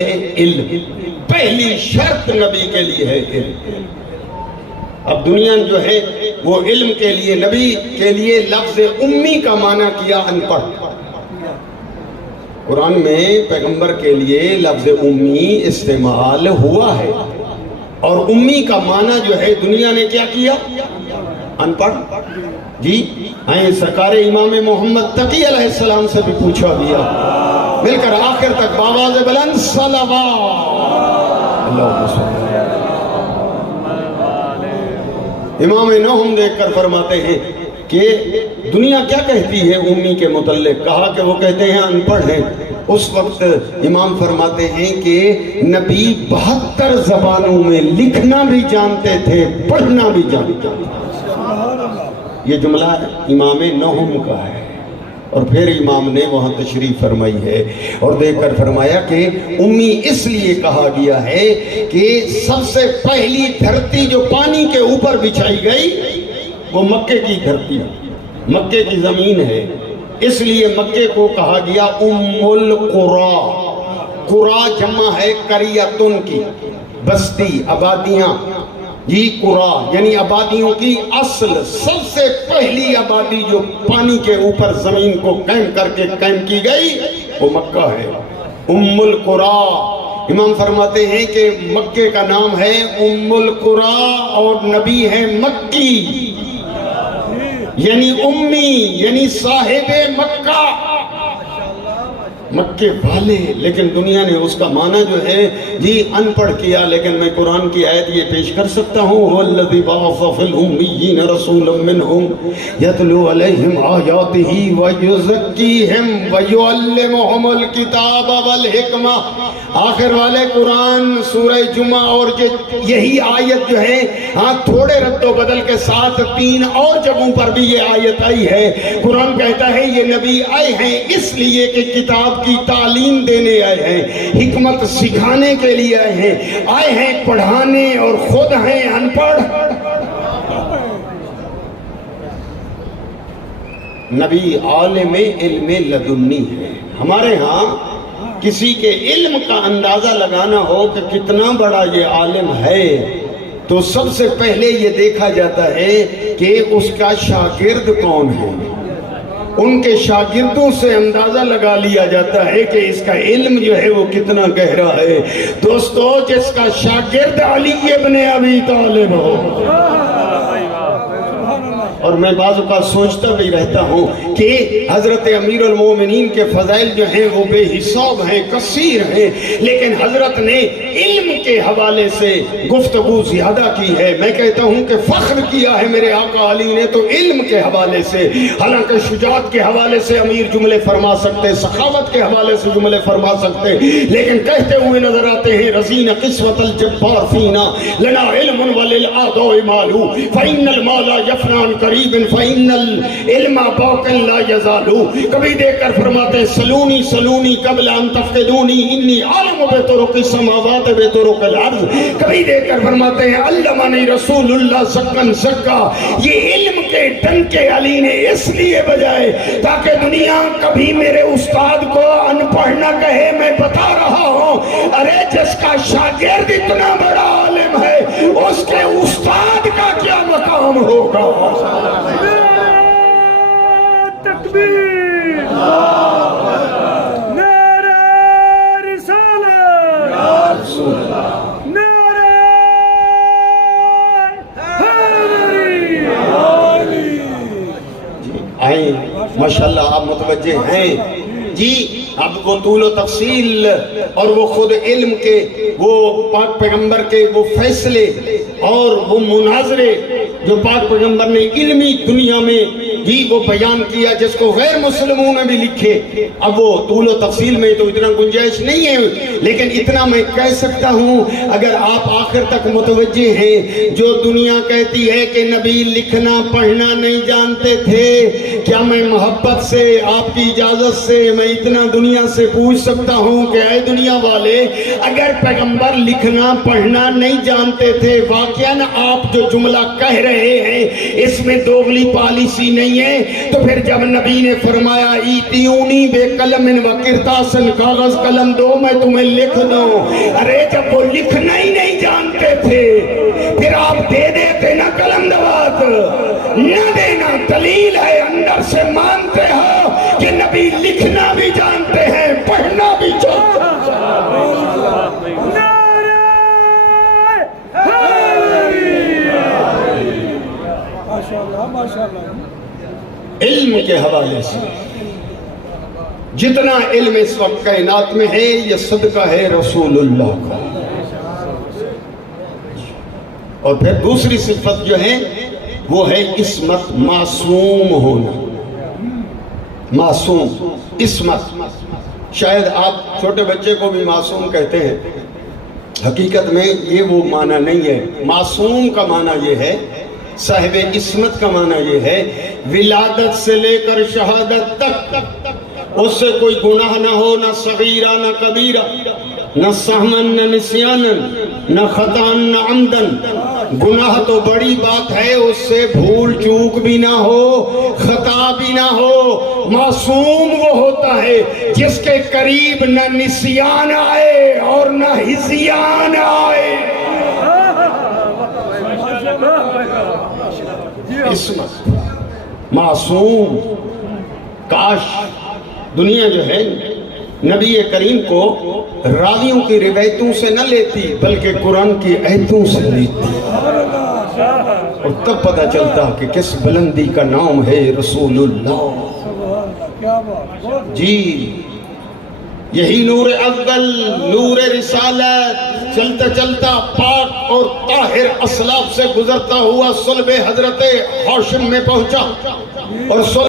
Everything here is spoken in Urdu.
علم، پہلی شرط نبی کے لیے ہے علم۔ اب دنیا جو ہے وہ علم کے لیے، نبی کے لیے لفظ امی کا معنی کیا ان پڑھ۔ قرآن میں پیغمبر کے لیے لفظ امی استعمال ہوا ہے، اور امی کا معنی جو ہے دنیا نے کیا کیا؟ ان پڑھ۔ جی سرکار امام محمد تقی علیہ السلام سے بھی پوچھا گیا، مل کر آخر تک بآواز بلند صلوات اللہم صلی۔ امام نوحم دیکھ کر فرماتے ہیں کہ دنیا کیا کہتی ہے امی کے متعلق؟ کہا کہ وہ کہتے ہیں ان پڑھ ہیں۔ اس وقت امام فرماتے ہیں کہ نبی 72 زبانوں میں لکھنا بھی جانتے تھے، پڑھنا بھی جانتے تھے۔ یہ جملہ امام نوحم کا ہے، اور پھر امام نے وہاں تشریف فرمائی ہے اور دیکھ کر فرمایا کہ امی اس لیے کہا گیا ہے کہ سب سے پہلی دھرتی جو پانی کے اوپر بچھائی گئی وہ مکے کی دھرتی، مکے کی زمین ہے، اس لیے مکے کو کہا گیا ام القرى۔ قرى جمع ہے قریۃن کی، بستی، آبادیاں، جی قرى یعنی آبادیوں کی اصل۔ سب سے پہلی آبادی جو پانی کے اوپر زمین کو قائم کر کے قائم کی گئی وہ مکہ ہے، ام القرى۔ امام فرماتے ہیں کہ مکے کا نام ہے ام القرى اور نبی ہے مکی، یعنی امی یعنی صاحب مکہ، مکے والے۔ لیکن دنیا نے اس کا معنی جو ہے جی ان پڑھ کیا۔ لیکن میں قرآن کی آیت یہ پیش کر سکتا ہوں، وَالَّذِي بَعَثَ فِي الْأُمِّيِّينَ رَسُولًا مِّنْهُمْ يَتْلُو عَلَيْهِمْ آيَاتِهِ وَيُزَكِّيهِمْ وَيُعَلِّمُهُمُ الْكِتَابَ وَالْحِكْمَةَ۔ آخر والے قرآن سورہ جمعہ، اور یہی آیت جو ہے تھوڑے رد و بدل کے ساتھ 3 اور جگہوں پر بھی یہ آیت آئی ہے۔ قرآن کہتا ہے یہ نبی آئے ہیں اس لیے کہ کتاب کی تعلیم دینے آئے ہیں، حکمت سکھانے کے لیے آئے ہیں پڑھانے، اور خود ہیں ان پڑھ۔ نبی عالم علم لدنی ہے۔ ہمارے ہاں کسی کے علم کا اندازہ لگانا ہو کہ کتنا بڑا یہ عالم ہے تو سب سے پہلے یہ دیکھا جاتا ہے کہ اس کا شاگرد کون ہے۔ ان کے شاگردوں سے اندازہ لگا لیا جاتا ہے کہ اس کا علم جو ہے وہ کتنا گہرا ہے۔ دوستو، جس کا شاگرد علی ابن ابی طالب ہو، اور میں بعض اوقات سوچتا بھی رہتا ہوں کہ حضرت امیر المومنین کے فضائل جو ہیں وہ بے حساب ہیں، کثیر ہیں، لیکن حضرت نے علم کے حوالے سے گفتگو زیادہ کی ہے۔ میں کہتا ہوں کہ فخر کیا ہے میرے آقا علی نے تو علم کے حوالے سے، حالانکہ شجاعت کے حوالے سے امیر جملے فرما سکتے، سخاوت کے حوالے سے جملے فرما سکتے، لیکن کہتے ہوئے نظر آتے ہیں رزین قسوت الجبار فینا لنا علم وللآداء مالو فإن المال یفنان قریب فإن العلم باق لا یزال۔ کبھی دیکھ کر فرماتے ہیں سلونی سلونی قبل ان تفقدونی انی عالم بطرق السماوات بطرق الارض۔ کبھی دیکھ کر فرماتے ہیں علمنی رسول اللہ سکن سکا۔ یہ علم کے ڈنکے علی نے اس لیے بجائے تاکہ دنیا کبھی میرے استاد کو ان پڑھ نہ کہے۔ میں بتا رہا ہوں، ارے جس کا شاگرد اتنا بڑا عالم ہے اس کے استاد کا کیا مقام ہوگا۔ تکبیر، نعرہ رسالت، نعرہ حیدری۔ آئیں ماشاءاللہ آپ متوجہ ہیں جی۔ اب وہ طول و تفصیل اور وہ خود علم کے، وہ پاک پیغمبر کے وہ فیصلے اور وہ مناظرے جو پاک پیغمبر نے علمی دنیا میں بھی وہ بیان کیا، جس کو غیر مسلموں نے بھی لکھے۔ اب وہ طول و تفصیل میں تو اتنا گنجائش نہیں ہے، لیکن اتنا میں کہہ سکتا ہوں اگر آپ آخر تک متوجہ ہیں، جو دنیا کہتی ہے کہ نبی لکھنا پڑھنا نہیں جانتے تھے، کیا میں محبت سے آپ کی اجازت سے میں اتنا دنیا سے پوچھ سکتا ہوں کہ اے دنیا والے، اگر پیغمبر لکھنا پڑھنا نہیں جانتے تھے، واقعاً آپ جو جملہ کہہ رہے ہیں اس میں دوغلی پالیسی نہیں نہیں ہے. تو پھر جب نبی نے فرمایا ایتیونی بے قلم و قرطاسن، کاغذ قلم دو میں تمہیں لکھ دوں. ارے جب وہ لکھنا ہی نہیں جانتے تھے پھر آپ دے دیتے نا قلم دوات. نہ دینا دلیل ہے اندر سے مانتے ہو کہ نبی لکھنا بھی جانتے ہیں پڑھنا بھی جانتے ہیں. علم کے حوالے سے جتنا علم اس وقت کائنات میں ہے یہ صدقہ ہے رسول اللہ کا. اور پھر دوسری صفت جو ہے وہ ہے عصمت، معصوم ہونا. معصوم، عصمت. شاید آپ چھوٹے بچے کو بھی معصوم کہتے ہیں، حقیقت میں یہ وہ معنی نہیں ہے. معصوم کا معنی یہ ہے، صاحب عصمت کا معنی یہ ہے ولادت سے لے کر شہادت تک اس سے کوئی گناہ نہ ہو، نہ صغیرہ نہ کبیرہ، نہ سہمن نہ نسیانن، نہ خطان نہ عمدن. گناہ تو بڑی بات ہے، اس سے بھول چوک بھی نہ ہو، خطا بھی نہ ہو. معصوم وہ ہوتا ہے جس کے قریب نہ نسیان آئے اور نہ ہزیان آئے. عصمت، معصوم. کاش دنیا جو ہے نبی کریم کو راویوں کی روایتوں سے نہ لیتی بلکہ قرآن کی آیتوں سے لیتی، اور تب پتہ چلتا کہ کس بلندی کا نام ہے رسول اللہ. جی یہی نور اول، نور رسالت چلتا چلتا پاک اور طاہر اسلاف سے گزرتا ہوا صلب حضرت ہاشم میں پہنچا، اور